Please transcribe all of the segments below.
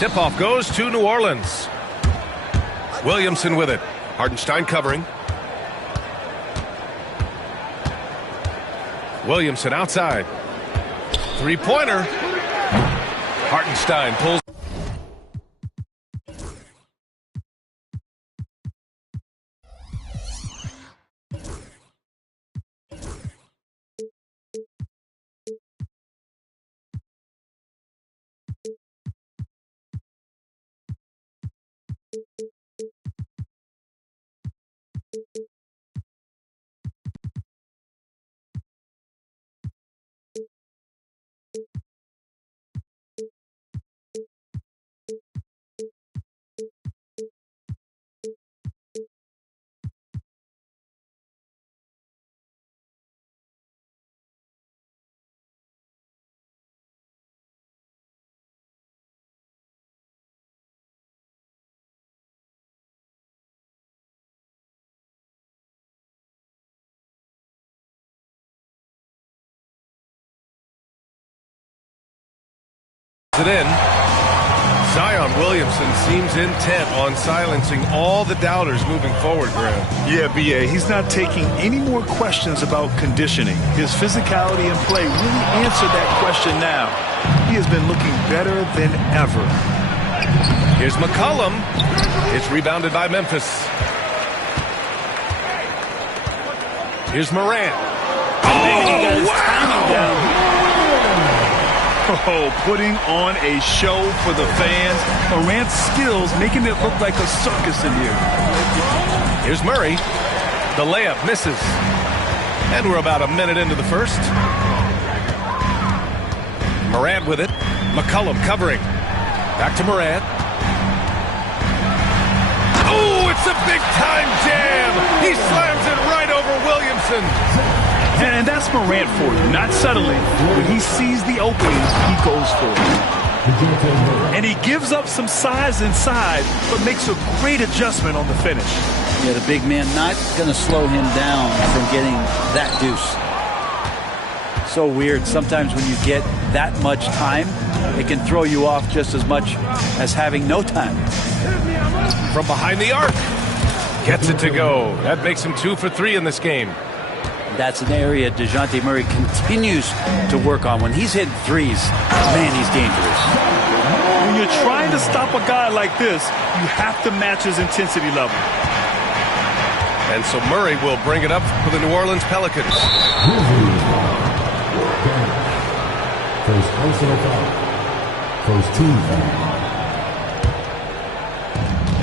Tip-off goes to New Orleans. Williamson with it. Hartenstein covering. Williamson outside. Three-pointer. Hartenstein pulls. It in. Zion Williamson seems intent on silencing all the doubters moving forward, Graham. Yeah, B.A., he's not taking any more questions about conditioning. His physicality and play really answered that question now. He has been looking better than ever. Here's McCollum. It's rebounded by Memphis. Here's Morant. Oh, wow! Oh, putting on a show for the fans. Morant's skills making it look like a circus in here. Here's Murray. The layup misses. And we're about a minute into the first. Morant with it. McCollum covering. Back to Morant. Oh, it's a big-time jam. He slams it right over Williamson. And that's Morant for you. Not settling. When he sees the opening, he goes for it. And he gives up some size inside, but makes a great adjustment on the finish. Yeah, the big man not going to slow him down from getting that deuce. So weird. Sometimes when you get that much time, it can throw you off just as much as having no time. From behind the arc. Gets it to go. That makes him 2 for 3 in this game. That's an area DeJounte Murray continues to work on. When he's hitting threes, man, he's dangerous. When you're trying to stop a guy like this, you have to match his intensity level. And so Murray will bring it up for the New Orleans Pelicans. First personal foul. First team foul.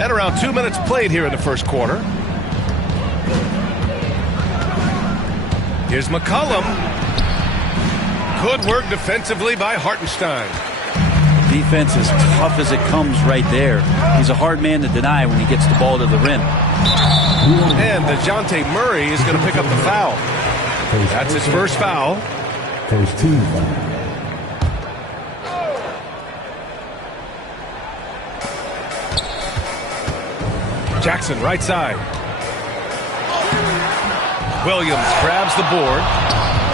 And around 2 minutes played here in the first quarter. Here's McCollum. Good work defensively by Hartenstein. Defense is tough as it comes right there. He's a hard man to deny when he gets the ball to the rim. And DeJounte Murray is going to pick up the foul. That's his first foul. First team foul. Jackson right side. Williams grabs the board.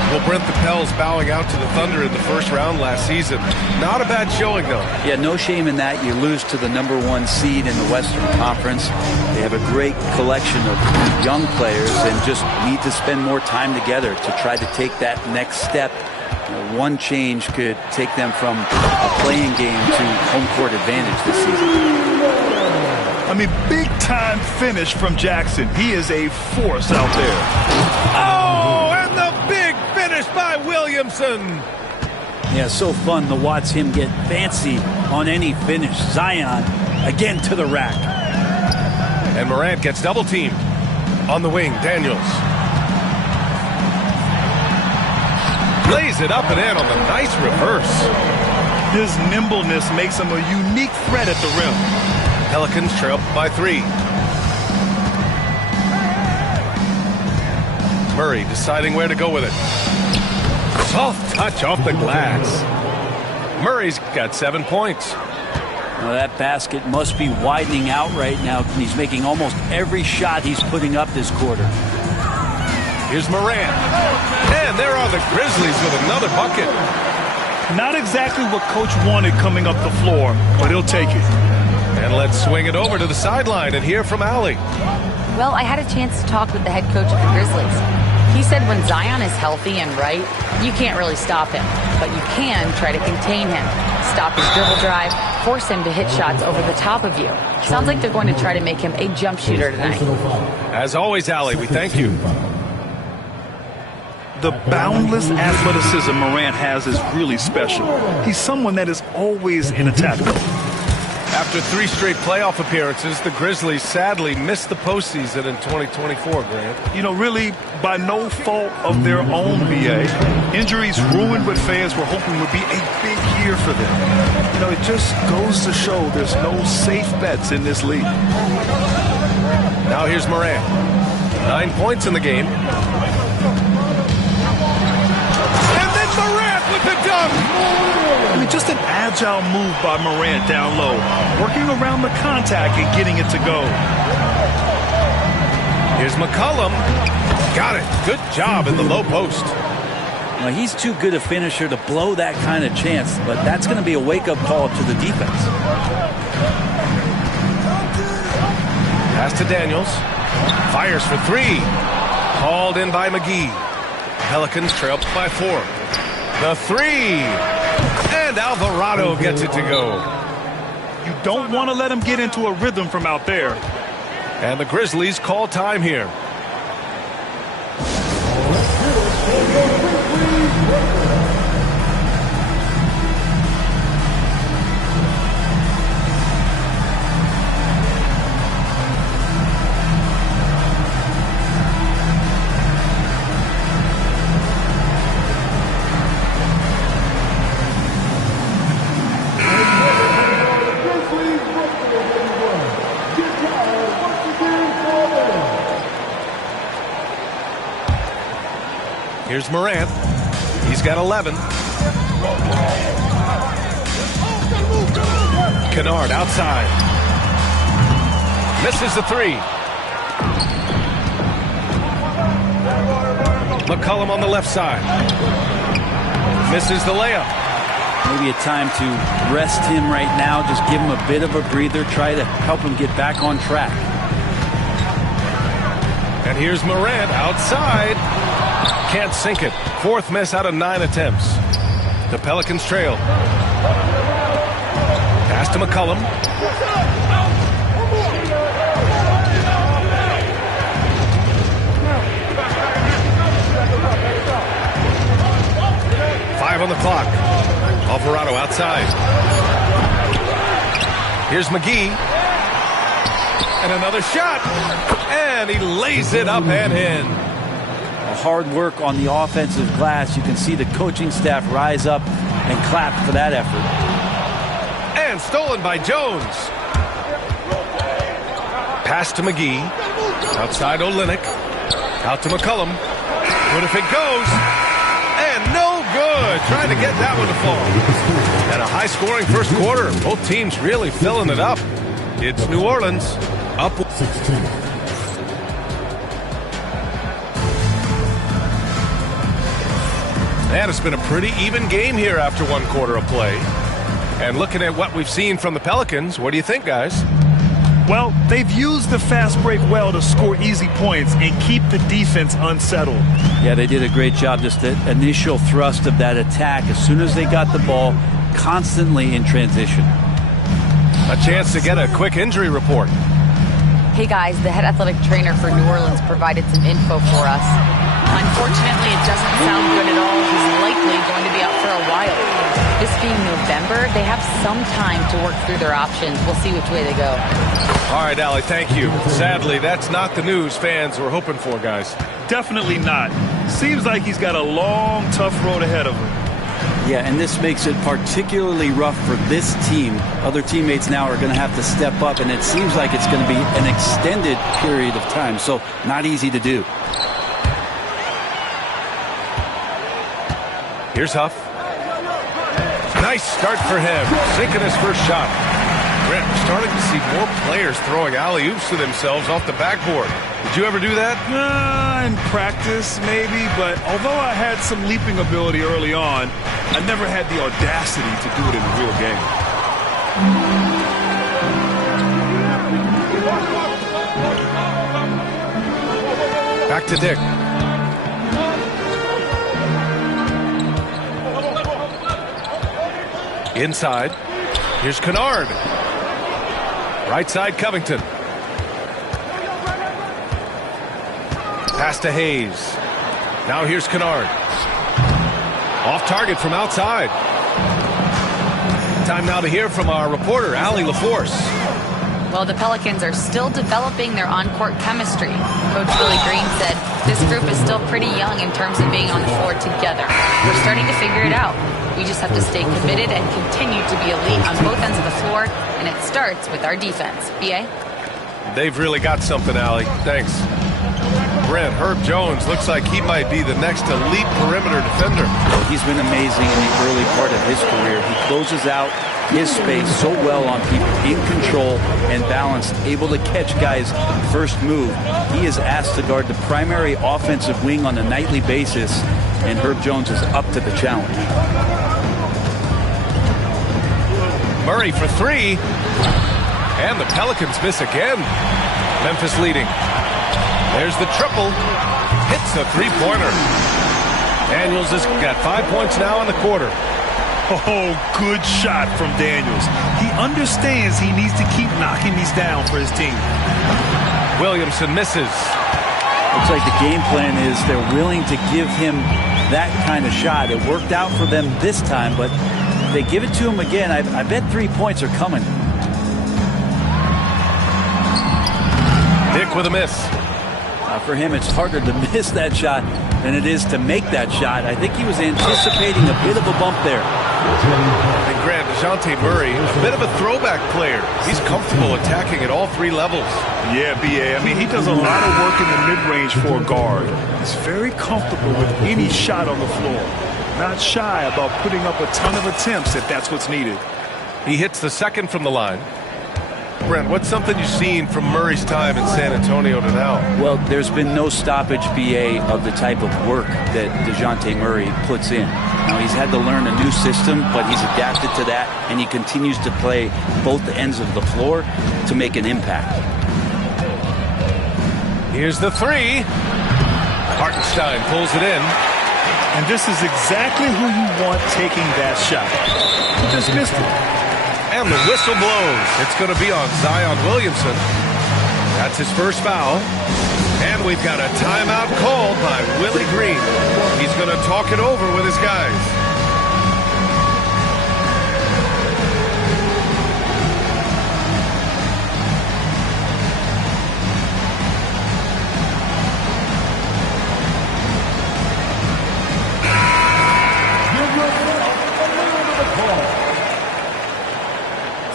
Well, Brent the Pels bowing out to the Thunder in the first round last season. Not a bad showing, though. Yeah, no shame in that. You lose to the #1 seed in the Western Conference. They have a great collection of young players and just need to spend more time together to try to take that next step. One change could take them from a playing game to home court advantage this season. I mean, big-time finish from Jackson. He is a force out there. Oh, and the big finish by Williamson. Yeah, so fun to watch him get fancy on any finish. Zion, again to the rack. And Morant gets double-teamed. On the wing, Daniels. Lays it up and in on the nice reverse. His nimbleness makes him a unique threat at the rim. Pelicans trail by 3. Murray deciding where to go with it. Soft touch off the glass. Murray's got 7 points. Well, that basket must be widening out right now. He's making almost every shot he's putting up this quarter. Here's Morant. And there are the Grizzlies with another bucket. Not exactly what Coach wanted coming up the floor, but he'll take it. And let's swing it over to the sideline and hear from Allie. Well, I had a chance to talk with the head coach of the Grizzlies. He said when Zion is healthy and right, you can't really stop him, but you can try to contain him, stop his dribble drive, force him to hit shots over the top of you. Sounds like they're going to try to make him a jump shooter tonight. As always, Allie, we thank you. The boundless athleticism Morant has is really special. He's someone that is always in attack mode. After 3 straight playoff appearances, the Grizzlies sadly missed the postseason in 2024, Grant. You know, really by no fault of their own, BA. Injuries ruined what fans were hoping would be a big year for them. You know, it just goes to show there's no safe bets in this league. Now here's Morant. 9 points in the game. And then Morant with the dunk! I mean, just an agile move by Morant down low, working around the contact and getting it to go. Here's McCollum. Got it. Good job in the low post. Now, he's too good a finisher to blow that kind of chance, but that's going to be a wake-up call to the defense. Pass to Daniels. Fires for 3. Called in by McGee. Pelicans trail by 4. The 3. And Alvarado gets it to go. You don't want to let him get into a rhythm from out there. And the Grizzlies call time here. Here's Morant. He's got 11. Kennard outside. Misses the 3. McCollum on the left side. Misses the layup. Maybe a time to rest him right now. Just give him a bit of a breather. Try to help him get back on track. And here's Morant outside. Can't sink it. 4th miss out of 9 attempts. The Pelicans trail. Pass to McCollum. Five on the clock. Alvarado outside. Here's McGee. And another shot. And he lays it up and in. Hard work on the offensive glass. You can see the coaching staff rise up and clap for that effort. And stolen by Jones. Pass to McGee. Outside Olynyk. Out to McCollum. What if it goes? And no good. Trying to get that one to fall. And a high-scoring first quarter. Both teams really filling it up. It's New Orleans up 16. And it's been a pretty even game here after 1 quarter of play. And looking at what we've seen from the Pelicans, what do you think, guys? Well, they've used the fast break well to score easy points and keep the defense unsettled. Yeah, they did a great job. Just the initial thrust of that attack, as soon as they got the ball, constantly in transition. A chance to get a quick injury report. Hey guys, the head athletic trainer for New Orleans provided some info for us. Unfortunately, it doesn't sound good at all. He's likely going to be out for a while. This being November, they have some time to work through their options. We'll see which way they go. All right, Allie, thank you. Sadly, that's not the news fans were hoping for, guys. Definitely not. Seems like he's got a long, tough road ahead of him. Yeah, and this makes it particularly rough for this team. Other teammates now are going to have to step up, and it seems like it's going to be an extended period of time, so not easy to do. Here's Huff. Nice start for him, sinking his first shot. Grant, we're starting to see more players throwing alley-oops to themselves off the backboard. Did you ever do that? In practice, maybe, but although I had some leaping ability early on, I never had the audacity to do it in a real game. Back to Dick. Inside. Here's Kennard. Right side, Covington. Pass to Hayes. Now here's Kennard. Off target from outside. Time now to hear from our reporter, Allie LaForce. Well, the Pelicans are still developing their on-court chemistry. Coach Willie Green said this group is still pretty young in terms of being on the floor together. We're starting to figure it out. We just have to stay committed and continue to be elite on both ends of the floor, and it starts with our defense. B.A.? They've really got something, Allie. Thanks. Brent, Herb Jones looks like he might be the next elite perimeter defender. Well, he's been amazing in the early part of his career. He closes out his space so well on people, in control and balanced, able to catch guys' first move. He is asked to guard the primary offensive wing on a nightly basis, and Herb Jones is up to the challenge. Murray for three. And the Pelicans miss again. Memphis leading. There's the triple. Hits the three-pointer. Daniels has got 5 points now in the quarter. Oh, good shot from Daniels. He understands he needs to keep knocking these down for his team. Williamson misses. Looks like the game plan is they're willing to give him that kind of shot. It worked out for them this time, but if they give it to him again, I bet 3 points are coming. Dick with a miss. For him, it's harder to miss that shot than it is to make that shot. I think he was anticipating a bit of a bump there. And Grant, DeJounte Murray, a bit of a throwback player. He's comfortable attacking at all three levels. Yeah, B.A. I mean, he does a lot of work in the mid-range for a guard. He's very comfortable with any shot on the floor. Not shy about putting up a ton of attempts if that's what's needed. He hits the second from the line. Brent, what's something you've seen from Murray's time in San Antonio to now? Well, there's been no stoppage, B.A., of the type of work that DeJounte Murray puts in. Now, he's had to learn a new system, but he's adapted to that, and he continues to play both ends of the floor to make an impact. Here's the three. Hartenstein pulls it in. And this is exactly who you want taking that shot. He just missed it. And the whistle blows. It's going to be on Zion Williamson. That's his first foul. And we've got a timeout called by Willie Green. He's going to talk it over with his guys.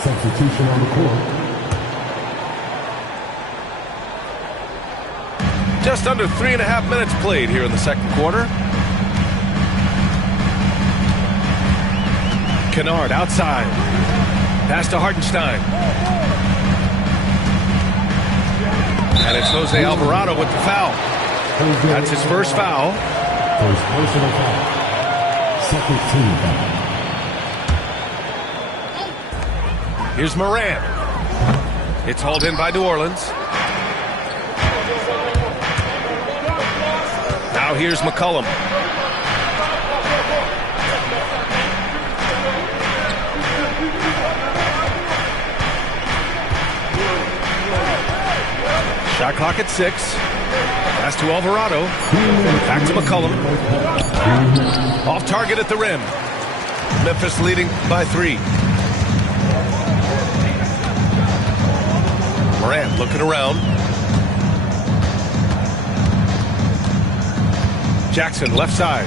Substitution on the court. Just under 3.5 minutes played here in the second quarter. Kennard outside. Pass to Hartenstein. And it's Jose Alvarado with the foul. That's his first foul. First personal foul. Second team foul. Here's Moran. It's hauled in by New Orleans. Now here's McCollum. Shot clock at 6. Pass to Alvarado. Back to McCollum. Off target at the rim. Memphis leading by 3. Morant looking around. Jackson left side.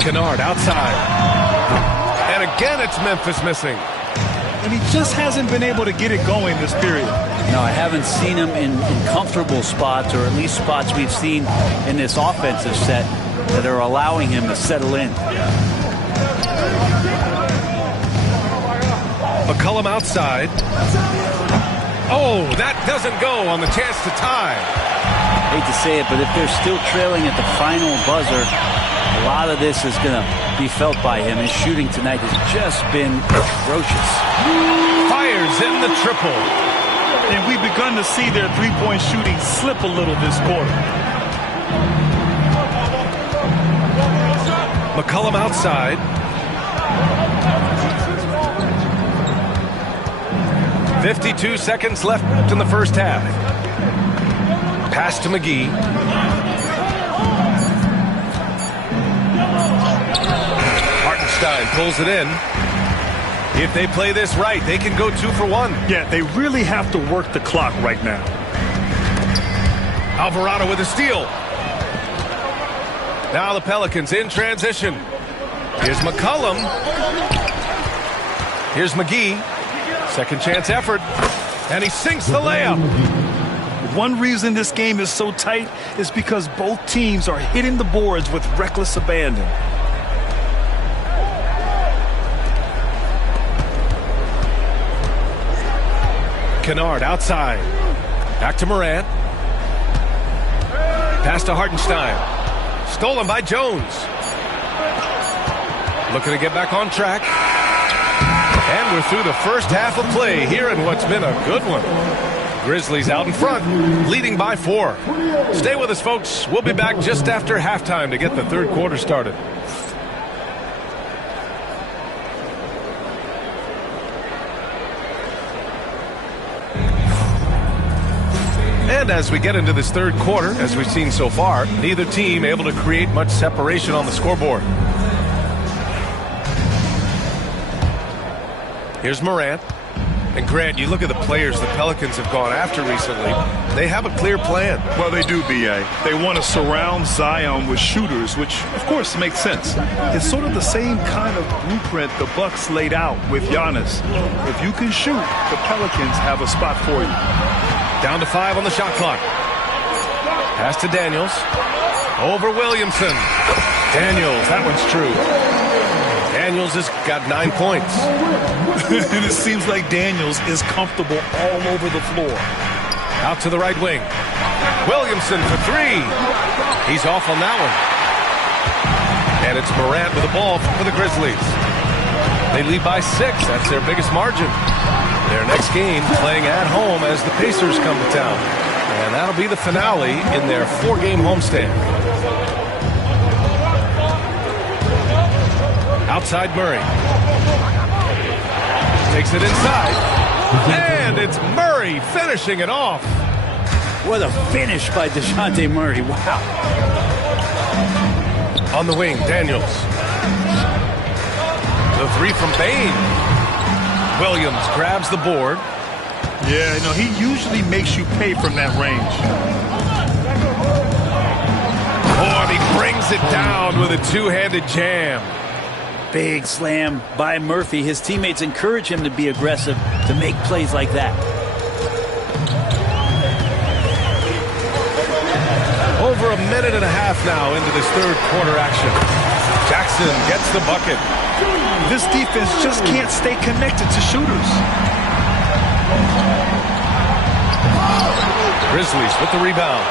Kennard outside. And again it's Memphis missing. And he just hasn't been able to get it going this period. No, I haven't seen him in comfortable spots, or at least spots we've seen in this offensive set that are allowing him to settle in. McCollum outside. Oh, that doesn't go on the chance to tie. Hate to say it, but if they're still trailing at the final buzzer, a lot of this is going to be felt by him. His shooting tonight has just been atrocious. Fires in the triple. And we've begun to see their three-point shooting slip a little this quarter. McCollum outside. .52 seconds left in the first half. Pass to McGee. Hartenstein pulls it in. If they play this right, they can go 2 for 1. Yeah, they really have to work the clock right now. Alvarado with a steal. Now the Pelicans in transition. Here's McCollum. Here's McGee. Second chance effort. And he sinks the layup. One reason this game is so tight is because both teams are hitting the boards with reckless abandon. Kennard outside. Back to Morant. Pass to Hartenstein. Stolen by Jones. Looking to get back on track. And we're through the first half of play here in what's been a good one. Grizzlies out in front, leading by 4. Stay with us, folks. We'll be back just after halftime to get the third quarter started. And as we get into this third quarter, as we've seen so far, neither team able to create much separation on the scoreboard. Here's Morant. And Grant, you look at the players the Pelicans have gone after recently. They have a clear plan. Well, they do, B.A. They want to surround Zion with shooters, which, of course, makes sense. It's sort of the same kind of blueprint the Bucks laid out with Giannis. If you can shoot, the Pelicans have a spot for you. Down to 5 on the shot clock. Pass to Daniels. Over Williamson. Daniels, that one's true. Daniels has got 9 points. And it seems like Daniels is comfortable all over the floor. Out to the right wing. Williamson for 3. He's off on that one. And it's Morant with the ball for the Grizzlies. They lead by 6. That's their biggest margin. Their next game playing at home as the Pacers come to town. And that'll be the finale in their 4-game homestand. Outside Murray. Takes it inside. And it's Murray finishing it off. What a finish by DeJounte Murray. Wow. On the wing, Daniels. The 3 from Bain. Williams grabs the board. Yeah, no, he usually makes you pay from that range. Oh, and he brings it down with a 2-handed jam. Big slam by Murphy. His teammates encourage him to be aggressive, to make plays like that. Over a minute and a half now into this third quarter action. Jackson gets the bucket. This defense just can't stay connected to shooters. Grizzlies with the rebound.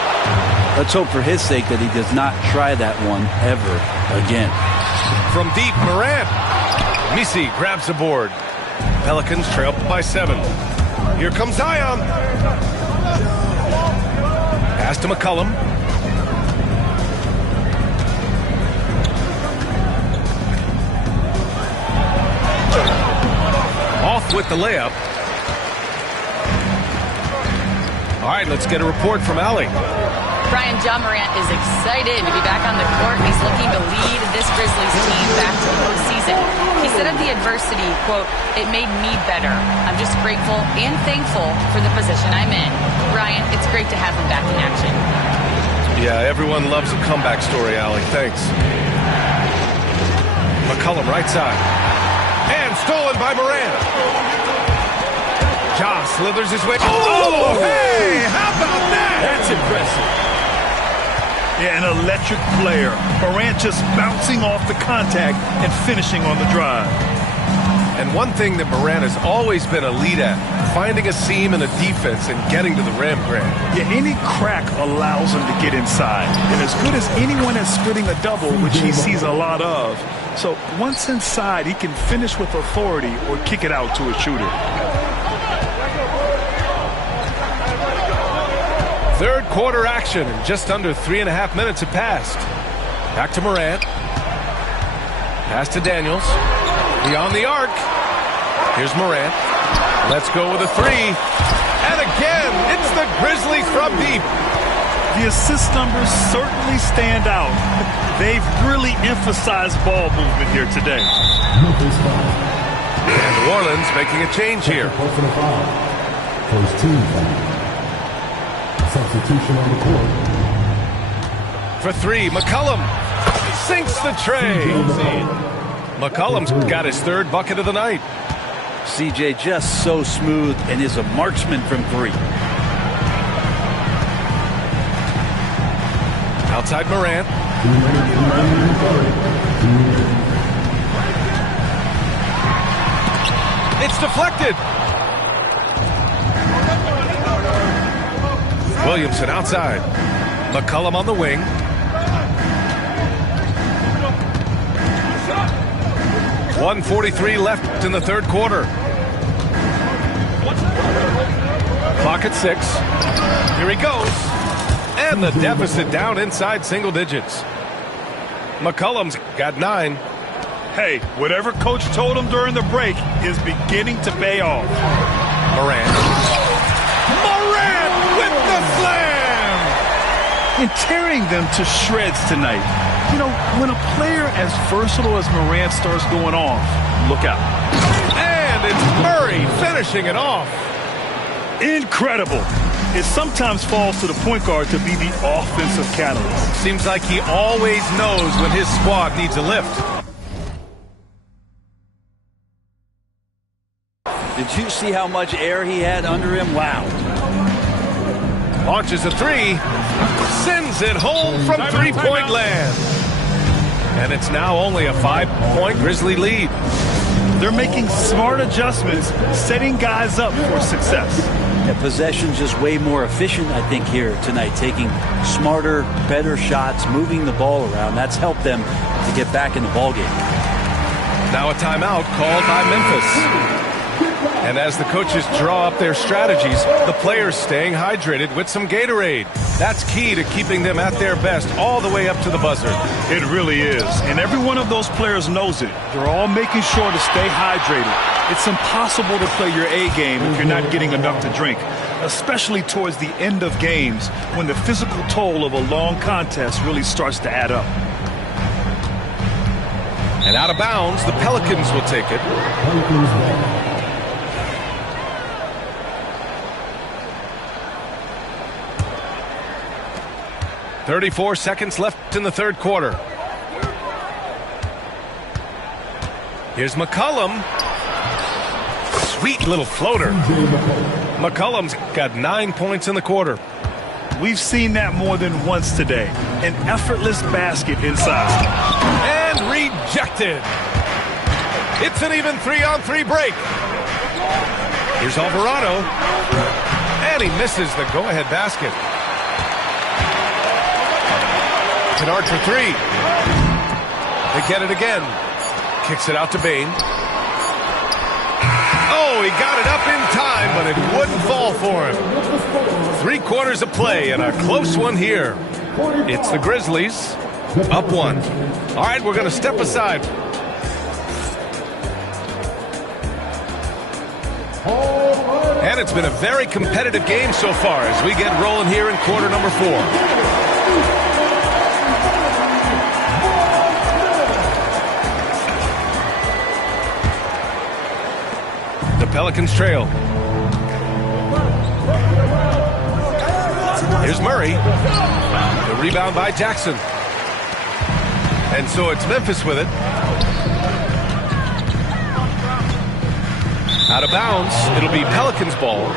Let's hope for his sake that he does not try that one ever again. From deep, Morant. Misi grabs the board. Pelicans trail by 7. Here comes Zion. Pass to McCollum. Off with the layup. All right, let's get a report from Allie. Brian, John Morant is excited to be back on the court, and he's looking to lead this Grizzlies team back to the postseason. He said of the adversity, quote, "It made me better. I'm just grateful and thankful for the position I'm in." Brian, it's great to have him back in action. Yeah, everyone loves a comeback story, Allie. Thanks. McCollum right side. And stolen by Morant. Ja slithers his way. Oh, hey, how about that? That's impressive. Yeah, an electric player. Morant just bouncing off the contact and finishing on the drive. And one thing that Morant has always been elite at, finding a seam in a defense and getting to the rim, Grant. Yeah, any crack allows him to get inside. And as good as anyone at splitting a double, which he sees a lot of. So once inside, he can finish with authority or kick it out to a shooter. Third quarter action, and just under 3.5 minutes have passed. Back to Morant. Pass to Daniels. Beyond the arc. Here's Morant. Let's go with a three. And again, it's the Grizzlies from deep. The assist numbers certainly stand out. They've really emphasized ball movement here today. And New Orleans making a change here. Personal foul. First team foul. Substitution on the court. For three, McCollum sinks the tray. McCollum's got his third bucket of the night. CJ just so smooth and is a marksman from three. Outside Morant. It's deflected. Williamson outside. McCollum on the wing. .143 left in the third quarter. Clock at 6. Here he goes. And the deficit down inside single digits. McCollum's got 9. Hey, whatever coach told him during the break is beginning to pay off. Morant. Morant with the slam! And tearing them to shreds tonight. You know, when a player as versatile as Morant starts going off, look out. And it's Murray finishing it off. Incredible. It sometimes falls to the point guard to be the offensive catalyst. Seems like he always knows when his squad needs a lift. Did you see how much air he had under him? Wow. Launches a three. Sends it home from three-point land. And it's now only a 5-point Grizzly lead. They're making smart adjustments, setting guys up for success. Yeah, possession's just way more efficient, I think, here tonight. Taking smarter, better shots, moving the ball around. That's helped them to get back in the ballgame. Now a timeout called by Memphis. And as the coaches draw up their strategies, the players staying hydrated with some Gatorade. That's key to keeping them at their best all the way up to the buzzer. It really is. And every one of those players knows it. They're all making sure to stay hydrated. It's impossible to play your A game if you're not getting enough to drink, especially towards the end of games when the physical toll of a long contest really starts to add up. And out of bounds, the Pelicans will take it. 34 seconds left in the third quarter. Here's McCollum. Sweet little floater. McCollum's got 9 points in the quarter. We've seen that more than once today. An effortless basket inside. And rejected. It's an even 3-on-3 break. Here's Alvarado. And he misses the go-ahead basket. Kennard for three. They get it again. Kicks it out to Bain. Oh, he got it up in time, but it wouldn't fall for him. 3 quarters of play and a close one here. It's the Grizzlies up 1. All right, we're going to step aside. And it's been a very competitive game so far as we get rolling here in quarter number 4. The Pelicans trail. Here's Murray. The rebound by Jackson. And so it's Memphis with it. Out of bounds. It'll be Pelicans ball.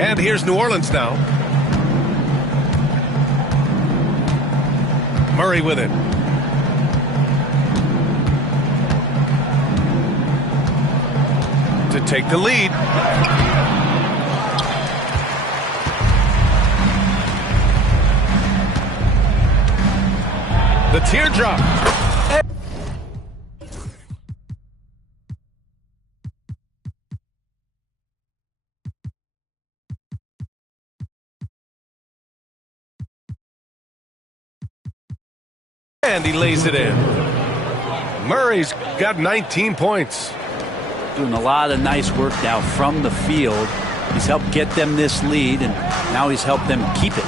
And here's New Orleans now. Murray with it. To take the lead. The teardrop. And he lays it in. Murray's got 19 points. Doing a lot of nice work now from the field. He's helped get them this lead, and now he's helped them keep it.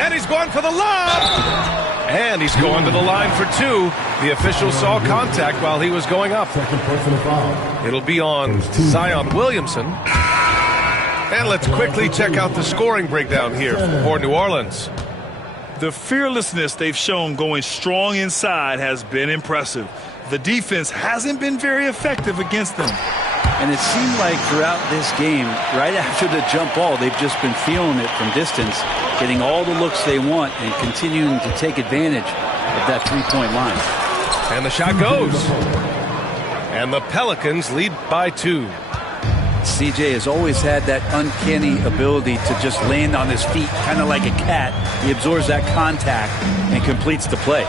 And he's going for the lob. And he's going to the line for two. The official saw contact while he was going up. Second personal foul. It'll be on Zion Williamson. And let's quickly check out the scoring breakdown here for New Orleans. The fearlessness they've shown going strong inside has been impressive. The defense hasn't been very effective against them. And it seemed like throughout this game, right after the jump ball, they've just been feeling it from distance, getting all the looks they want and continuing to take advantage of that three-point line. And the shot goes. And the Pelicans lead by 2. CJ has always had that uncanny ability to just land on his feet, kind of like a cat. He absorbs that contact and completes the play.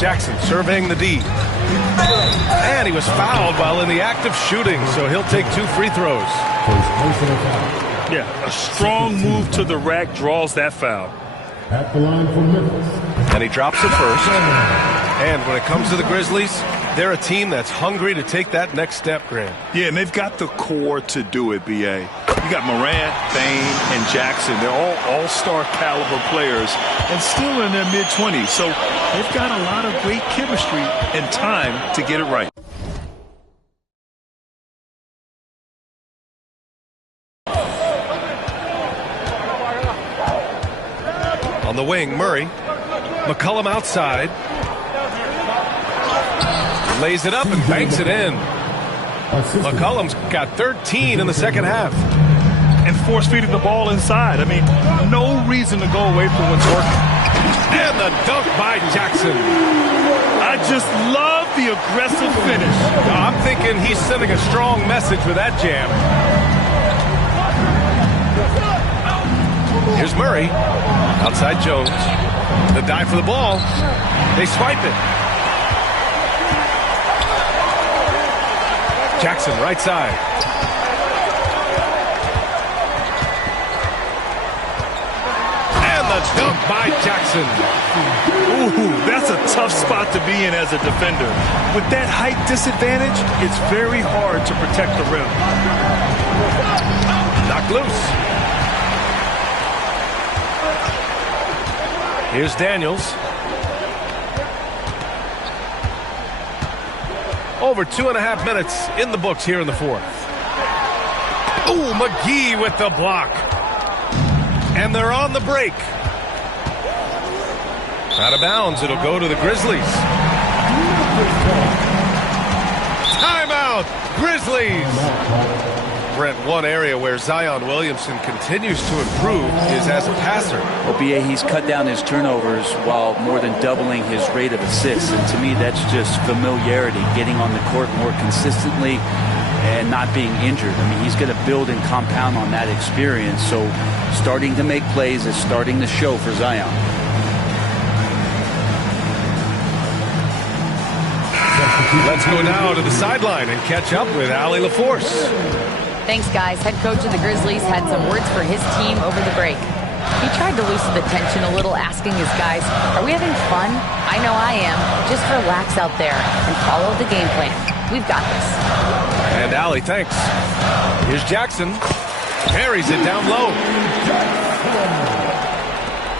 Jackson surveying the D. And he was fouled while in the act of shooting, so he'll take 2 free throws. First personal foul. Yeah, a strong move to the rack draws that foul. At the line for Memphis. And he drops it first. And when it comes to the Grizzlies, they're a team that's hungry to take that next step, Grant. Yeah, and they've got the core to do it, B.A. You got Morant, Bane, and Jackson. They're all all-star caliber players and still in their mid-20s. So they've got a lot of great chemistry and time to get it right. On the wing, Murray. McCollum outside. Lays it up and banks it in. McCollum's got 13 in the second half. And force-feeding the ball inside. I mean, no reason to go away from what's working. And the dunk by Jackson. I just love the aggressive finish. I'm thinking he's sending a strong message with that jam. Here's Murray. Outside Jones. The dive for the ball. They swipe it. Jackson right side. And the dunk by Jackson. Ooh, that's a tough spot to be in as a defender. With that height disadvantage, it's very hard to protect the rim. Knocked loose. Here's Daniels. Over 2.5 minutes in the books here in the fourth. Ooh, McGee with the block. And they're on the break. Out of bounds, it'll go to the Grizzlies. Timeout, Grizzlies. Brent, one area where Zion Williamson continues to improve is as a passer. Well, B.A., he's cut down his turnovers while more than doubling his rate of assists. And to me, that's just familiarity, getting on the court more consistently and not being injured. I mean, he's going to build and compound on that experience. So starting to make plays is starting to show for Zion. Let's go now to the sideline and catch up with Allie LaForce. Thanks, guys. Head coach of the Grizzlies had some words for his team over the break. He tried to loosen the tension a little, asking his guys, are we having fun? I know I am. Just relax out there and follow the game plan. We've got this. And Allie, thanks. Here's Jackson. Carries it down low.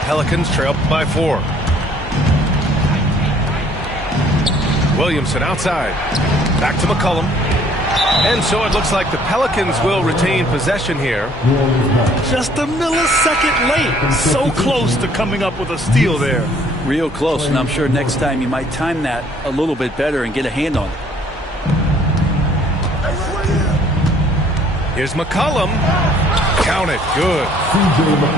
Pelicans trail by 4. Williamson outside. Back to McCollum. And so it looks like the Pelicans will retain possession here. Just a millisecond late. So close to coming up with a steal there. Real close, and I'm sure next time you might time that a little bit better and get a hand on it. Here's McCollum. Count it. Good.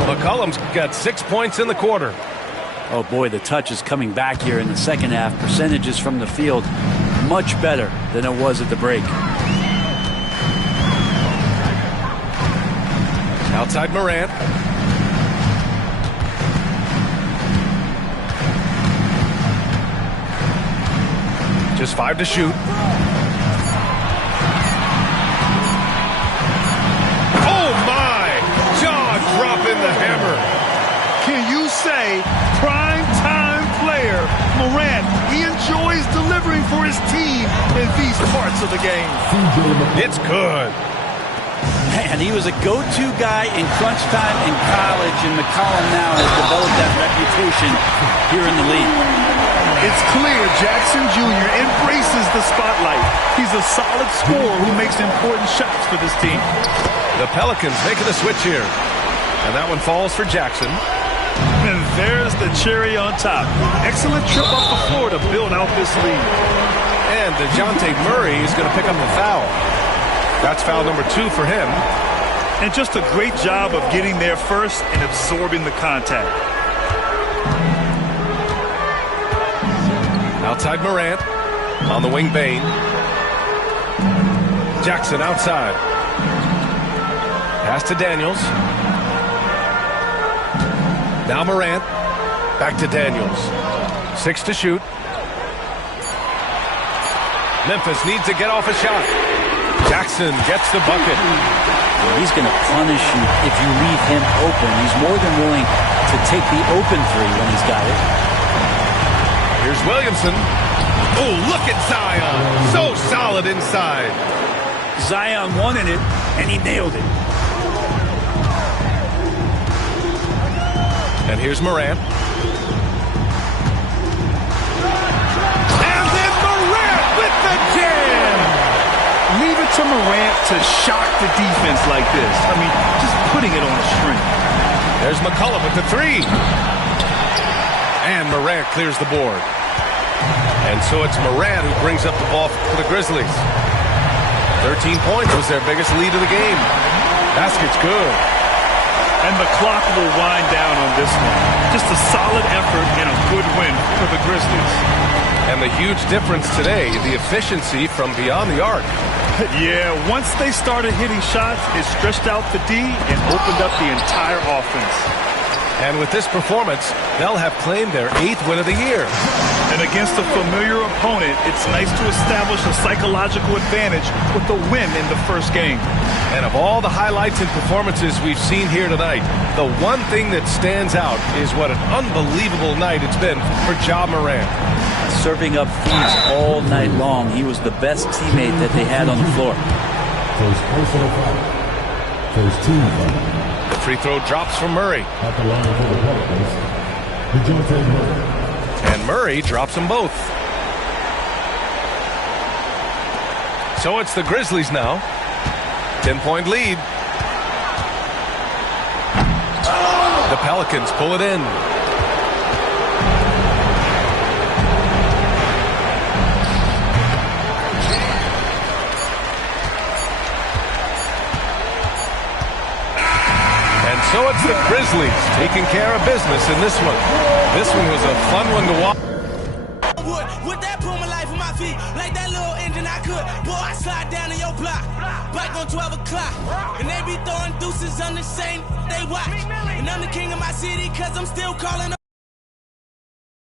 McCollum's got 6 points in the quarter. Oh, boy, the touch is coming back here in the second half. Percentages from the field much better than it was at the break. Outside Morant. Just 5 to shoot. Oh, my! Jaw-dropping the hammer. Can you say prime time player Morant? He enjoys delivering for his team in these parts of the game. It's good. And he was a go-to guy in crunch time in college, and McCollum now has developed that reputation here in the league. It's clear Jackson Jr. embraces the spotlight. He's a solid scorer who makes important shots for this team. The Pelicans making a switch here. And that one falls for Jackson. And there's the cherry on top. Excellent trip up the floor to build out this lead. And DeJounte Murray is going to pick up the foul. That's foul number 2 for him. And just a great job of getting there first and absorbing the contact. Outside Morant. On the wing, Bane. Jackson outside. Pass to Daniels. Now Morant. Back to Daniels. 6 to shoot. Memphis needs to get off a shot. Jackson gets the bucket. He's going to punish you if you leave him open. He's more than willing to take the open three when he's got it. Here's Williamson. Oh, look at Zion. So solid inside. Zion wanted it, and he nailed it. And here's Morant. And then Morant with the jam. Leave it to Morant to shock the defense like this. I mean, just putting it on a string. There's McCollum with the 3. And Morant clears the board. And so it's Morant who brings up the ball for the Grizzlies. 13 points was their biggest lead of the game. Basket's good. And the clock will wind down on this one. Just a solid effort and a good win for the Grizzlies. And the huge difference today, the efficiency from beyond the arc. Yeah, once they started hitting shots, it stretched out the D and opened up the entire offense. And with this performance, they'll have claimed their 8th win of the year. And against a familiar opponent, it's nice to establish a psychological advantage with the win in the first game. And of all the highlights and performances we've seen here tonight, the one thing that stands out is what an unbelievable night it's been for Ja Morant. Serving up feeds all night long. He was the best teammate that they had on the floor. First personal foul. First team foul. The free throw drops from Murray. At the line for the Pelicans, DeJounte Murray. And Murray drops them both. So it's the Grizzlies now. 10-point lead. The Pelicans pull it in. So it's the Grizzlies taking care of business in this one. This one was a fun one to watch. With that put my life on my feet, like that little engine I could. Boy, I slide down in your block, back on 12 o'clock. And they be throwing deuces on the same they watch. And I'm the king of my city, cause I'm still calling